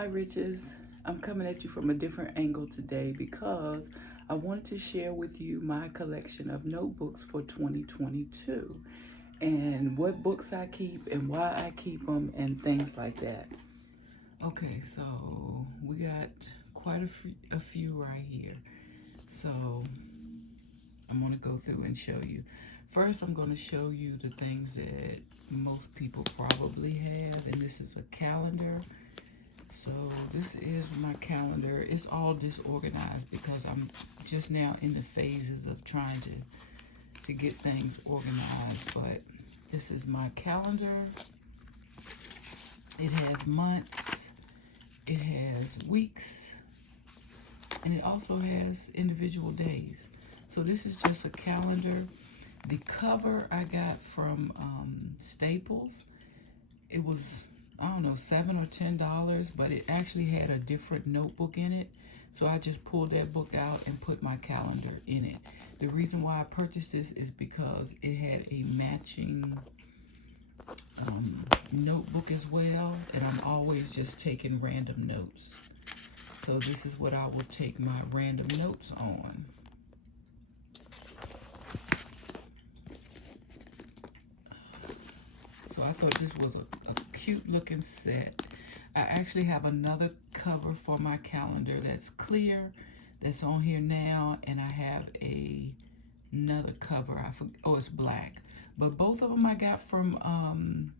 Hi Riches, I'm coming at you from a different angle today because I wanted to share with you my collection of notebooks for 2022 and what books I keep and why I keep them and things like that. Okay, so we got quite a few right here. So I'm going to go through and show you. First, I'm going to show you the things that most people probably have, and this is a calendar. So this is my calendar. It's all disorganized because I'm just now in the phases of trying to get things organized. But this is my calendar. It has months, it has weeks, and it also has individual days. So this is just a calendar. The cover I got from Staples. It was, I don't know, $7 or $10, but it actually had a different notebook in it. So I just pulled that book out and put my calendar in it. The reason why I purchased this is because it had a matching notebook as well, and I'm always just taking random notes. So this is what I will take my random notes on. So I thought this was a cute looking set. I actually have another cover for my calendar that's clear, that's on here now, and I have another cover. Oh, it's black. But both of them I got from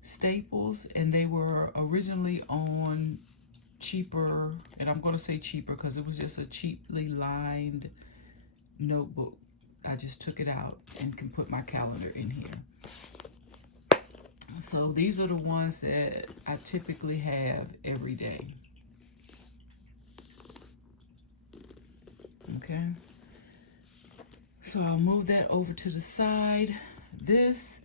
Staples, and they were originally on cheaper, and I'm going to say cheaper because it was just a cheaply lined notebook. I just took it out and can put my calendar in here. So these are the ones that I typically have every day. Okay. So I'll move that over to the side. This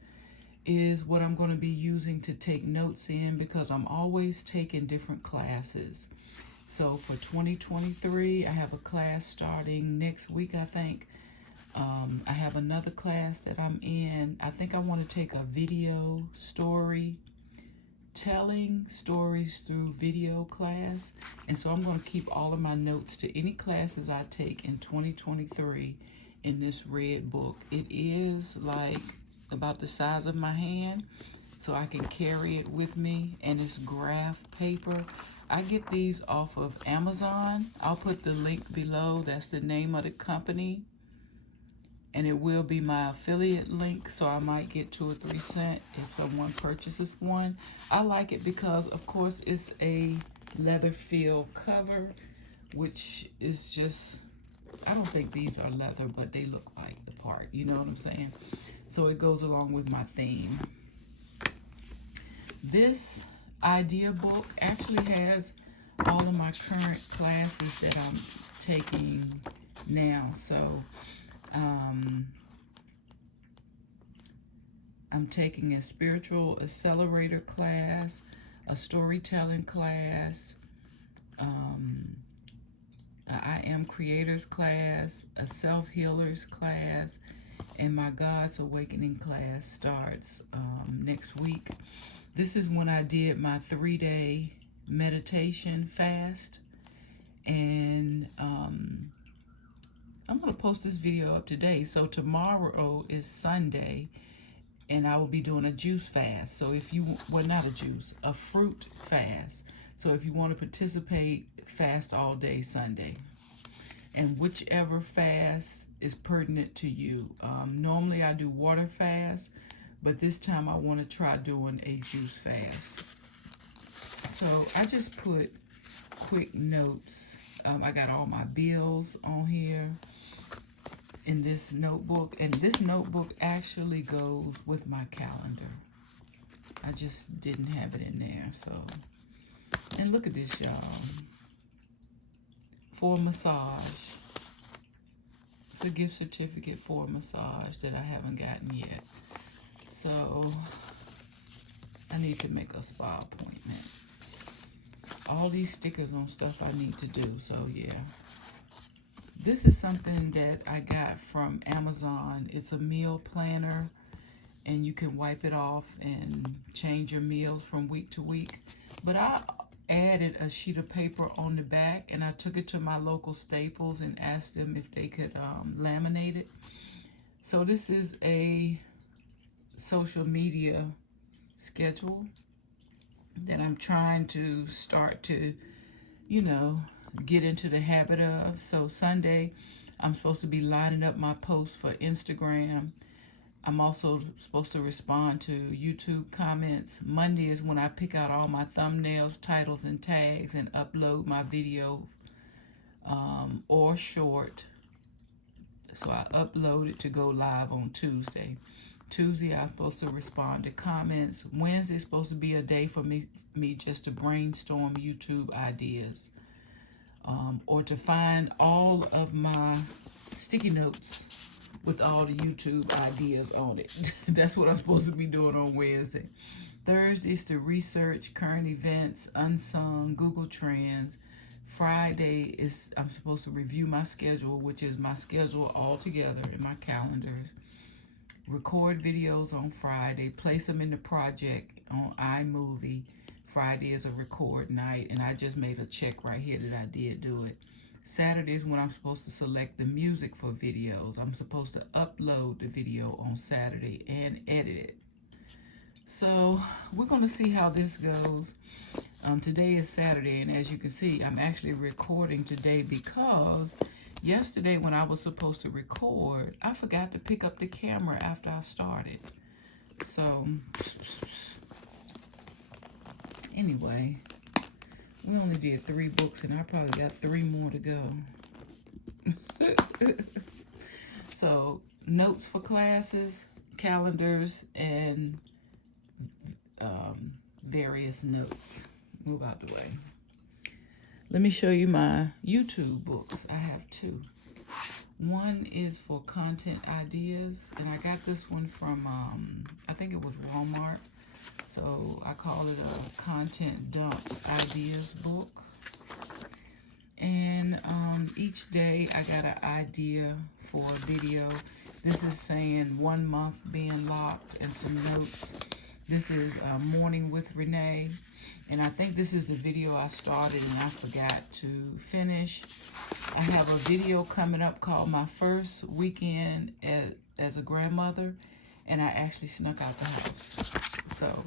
is what I'm going to be using to take notes in because I'm always taking different classes. So for 2023, I have a class starting next week, I think. I have another class that I'm in. I think I want to take a video story, telling stories through video class. And so I'm going to keep all of my notes to any classes I take in 2023 in this red book. It is like about the size of my hand, so I can carry it with me, and it's graph paper. I get these off of Amazon. I'll put the link below. That's the name of the company. And it will be my affiliate link, so I might get 2 or 3 cents if someone purchases one. I like it because, of course, it's a leather feel cover, which is just, I don't think these are leather, but they look like the part, you know what I'm saying? So it goes along with my theme. This idea book actually has all of my current classes that I'm taking now. So I'm taking a spiritual accelerator class, a storytelling class, I am creators class, a self-healers class, and my God's Awakening class starts next week. This is when I did my 3-day meditation fast, and I'm going to post this video up today. So tomorrow is Sunday, and I will be doing a juice fast. So if you, well, not a juice, a fruit fast. So if you want to participate, fast all day Sunday. And whichever fast is pertinent to you. Normally I do water fast, but this time I want to try doing a juice fast. So I just put quick notes. I got all my bills on here in this notebook, and this notebook actually goes with my calendar. I just didn't have it in there. So, and look at this, y'all, for a massage. It's a gift certificate for a massage that I haven't gotten yet. So I need to make a spa appointment. All these stickers on stuff I need to do. So yeah, this is something that I got from Amazon. It's a meal planner, and you can wipe it off and change your meals from week to week. But I added a sheet of paper on the back, and I took it to my local Staples and asked them if they could laminate it. So this is a social media schedule that I'm trying to start to, you know, get into the habit of. So Sunday, I'm supposed to be lining up my posts for Instagram. I'm also supposed to respond to YouTube comments. Monday is when I pick out all my thumbnails, titles, and tags and upload my video or short. So I upload it to go live on Tuesday. Tuesday, I'm supposed to respond to comments. Wednesday is supposed to be a day for me just to brainstorm YouTube ideas. Or to find all of my sticky notes with all the YouTube ideas on it. That's what I'm supposed to be doing on Wednesday. Thursday is to research current events, unsung, Google Trends. Friday is I'm supposed to review my schedule, which is my schedule all together in my calendars. Record videos on Friday, place them in the project on iMovie. Friday is a record night, and I just made a check right here that I did do it. Saturday is when I'm supposed to select the music for videos. I'm supposed to upload the video on Saturday and edit it. So we're going to see how this goes. Today is Saturday, and as you can see, I'm actually recording today because yesterday when I was supposed to record, I forgot to pick up the camera after I started. So anyway, we only did 3 books, and I probably got 3 more to go. So, notes for classes, calendars, and various notes. Move out the way. Let me show you my YouTube books. I have 2. One is for content ideas, and I got this one from, I think it was Walmart. So I call it a content dump ideas book. And each day I got an idea for a video. This is saying 1 month being locked and some notes. This is Morning with Renee. And I think this is the video I started and I forgot to finish. I have a video coming up called My First Weekend as a Grandmother. And I actually snuck out the house. So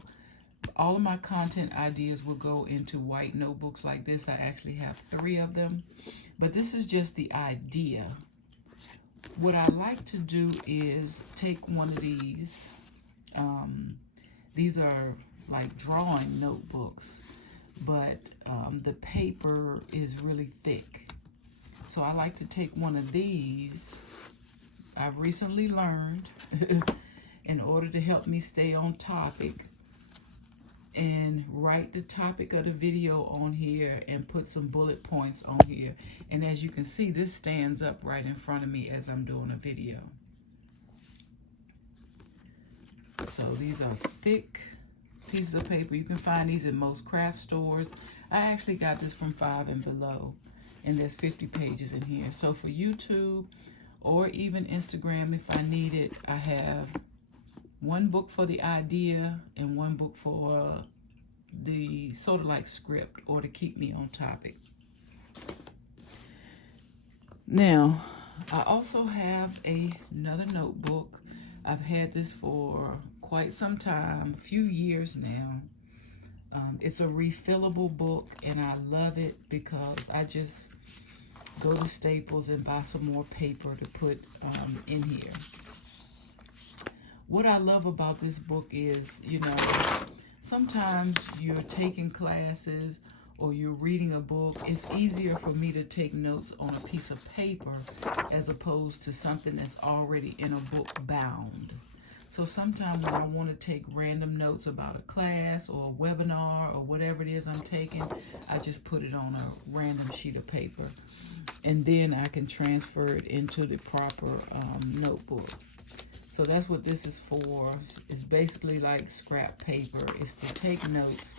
all of my content ideas will go into white notebooks like this. I actually have 3 of them. But this is just the idea. What I like to do is take one of these. These are like drawing notebooks. But the paper is really thick. So I like to take one of these. I've recently learned in order to help me stay on topic, and write the topic of the video on here and put some bullet points on here. And as you can see, this stands up right in front of me as I'm doing a video. So these are thick pieces of paper. You can find these in most craft stores. I actually got this from 5 and Below, and there's 50 pages in here. So for YouTube or even Instagram, if I need it, I have 1 book for the idea and 1 book for the sort of like script or to keep me on topic. Now, I also have another notebook. I've had this for quite some time, a few years now. It's a refillable book, and I love it because I just go to Staples and buy some more paper to put in here. What I love about this book is, you know, sometimes you're taking classes or you're reading a book. It's easier for me to take notes on a piece of paper as opposed to something that's already in a book bound. So sometimes when I want to take random notes about a class or a webinar or whatever it is I'm taking, I just put it on a random sheet of paper. And then I can transfer it into the proper notebook. So that's what this is for. It's basically like scrap paper. It's to take notes.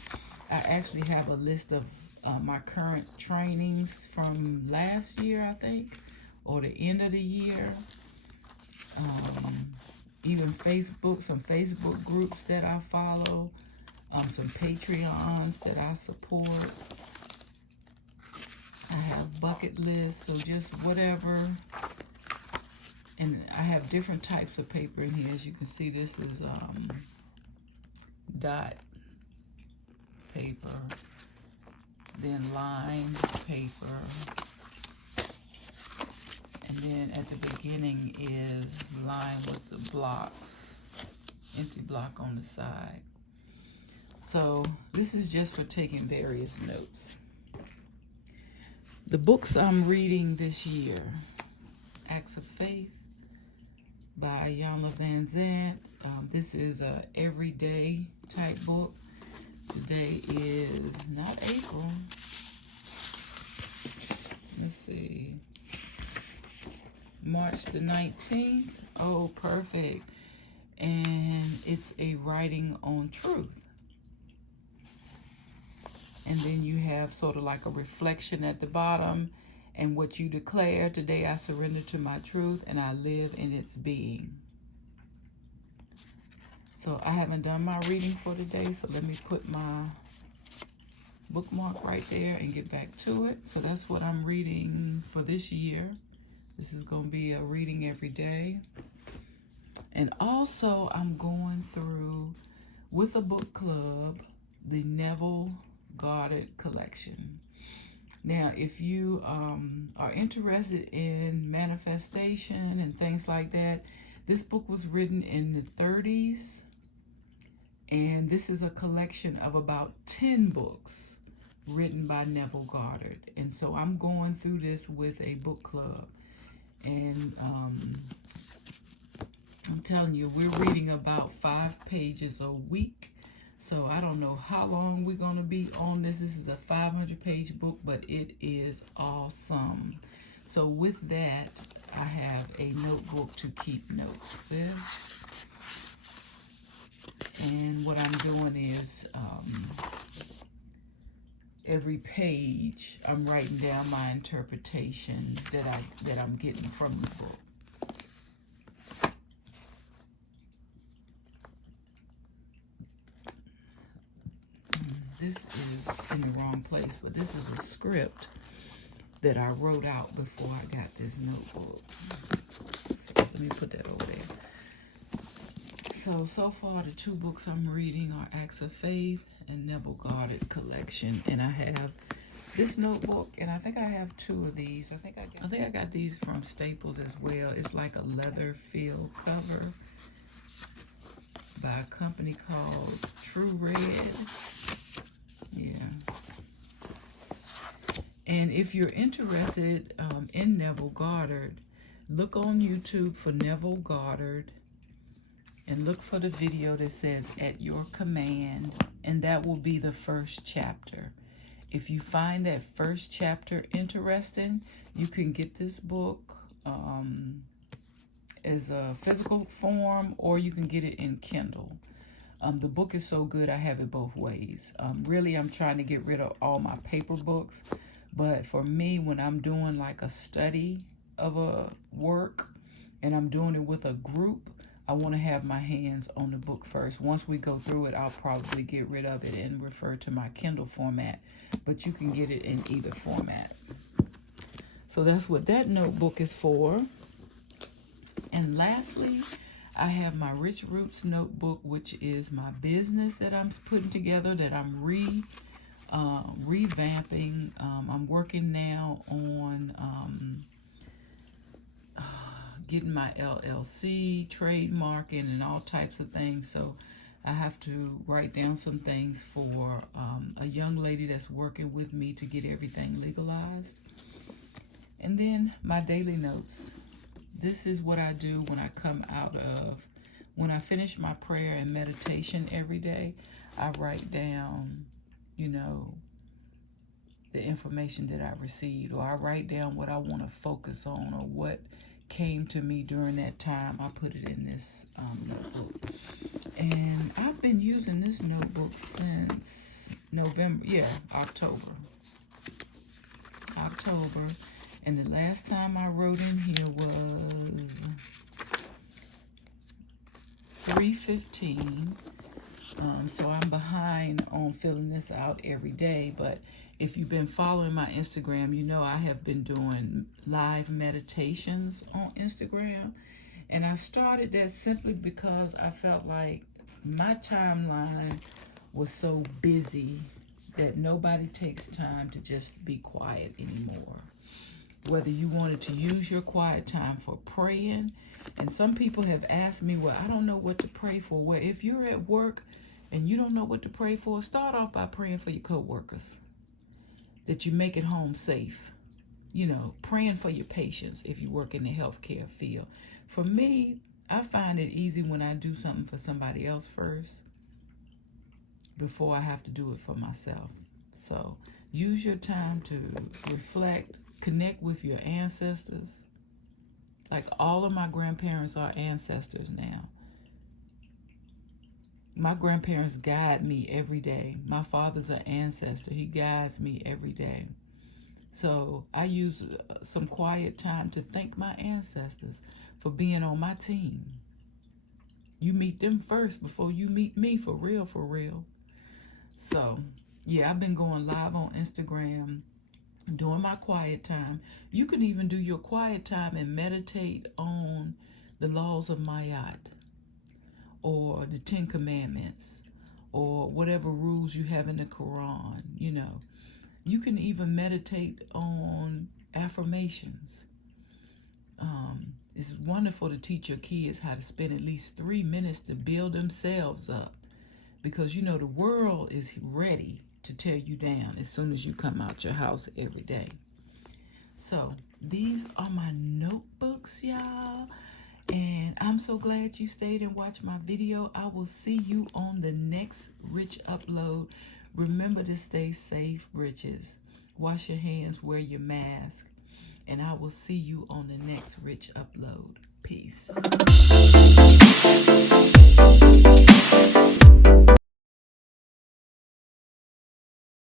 I actually have a list of my current trainings from last year, I think, or the end of the year. Even Facebook, some Facebook groups that I follow. some Patreons that I support. I have bucket lists, so just whatever. And I have different types of paper in here. As you can see, this is dot paper, then lined paper, and then at the beginning is lined with the blocks, empty block on the side. So this is just for taking various notes. The books I'm reading this year: Acts of Faith by Iyanla Vanzant. This is a everyday type book. Today is not April. Let's see. March the 19th. Oh, perfect. And it's a writing on truth. And then you have sort of like a reflection at the bottom, and what you declare: today I surrender to my truth and I live in its being. So I haven't done my reading for today, so let me put my bookmark right there and get back to it. So that's what I'm reading for this year. This is going to be a reading every day. And also I'm going through, with a book club, the Neville Goddard collection. Now, if you are interested in manifestation and things like that, this book was written in the 30s, and this is a collection of about 10 books written by Neville Goddard. And so I'm going through this with a book club, and I'm telling you, we're reading about 5 pages a week. So I don't know how long we're going to be on this. This is a 500-page book, but it is awesome. So with that, I have a notebook to keep notes with. And what I'm doing is every page I'm writing down my interpretation that I'm getting from the book. This is in the wrong place, but this is a script that I wrote out before I got this notebook. So let me put that over there. So far the 2 books I'm reading are Acts of Faith and Neville Goddard collection. And I have this notebook, and I think I have 2 of these. I think I got these from Staples as well. It's like a leather feel cover by a company called True Red. Yeah. And if you're interested in Neville Goddard, look on YouTube for Neville Goddard and look for the video that says "At Your Command," and that will be the first chapter. If you find that first chapter interesting, you can get this book as a physical form, or you can get it in Kindle. The book is so good, I have it both ways. Really, I'm trying to get rid of all my paper books. But for me, when I'm doing like a study of a work and I'm doing it with a group, I want to have my hands on the book first. Once we go through it, I'll probably get rid of it and refer to my Kindle format. But you can get it in either format. So that's what that notebook is for. And lastly, I have my RichRootz notebook, which is my business that I'm putting together, that I'm revamping. I'm working now on getting my LLC, trademarking, and all types of things. So I have to write down some things for a young lady that's working with me to get everything legalized. And then my daily notes. This is what I do when I come out of, when I finish my prayer and meditation every day. I write down, you know, the information that I received, or I write down what I want to focus on, or what came to me during that time. I put it in this notebook. And I've been using this notebook since October. And the last time I wrote in here was 3/15. So I'm behind on filling this out every day. But if you've been following my Instagram, you know I have been doing live meditations on Instagram. And I started that simply because I felt like my timeline was so busy that nobody takes time to just be quiet anymore. Whether you wanted to use your quiet time for praying, and some people have asked me, well, I don't know what to pray for. Well, if you're at work and you don't know what to pray for, start off by praying for your coworkers, that you make it home safe. You know, praying for your patients if you work in the healthcare field. For me, I find it easy when I do something for somebody else first before I have to do it for myself. So use your time to reflect, connect with your ancestors. Like all of my grandparents are ancestors now. My grandparents guide me every day. My father's an ancestor. He guides me every day. So I use some quiet time to thank my ancestors for being on my team. You meet them first before you meet me, for real, for real. So, yeah, I've been going live on Instagram during my quiet time. You can even do your quiet time and meditate on the laws of Mayat or the 10 Commandments or whatever rules you have in the Quran, you know. You can even meditate on affirmations. It's wonderful to teach your kids how to spend at least 3 minutes to build themselves up, because you know the world is ready to tear you down as soon as you come out your house every day. So these are my notebooks, y'all. And I'm so glad you stayed and watched my video. I will see you on the next Rich upload. Remember to stay safe, Riches. Wash your hands, wear your mask. And I will see you on the next Rich upload. Peace.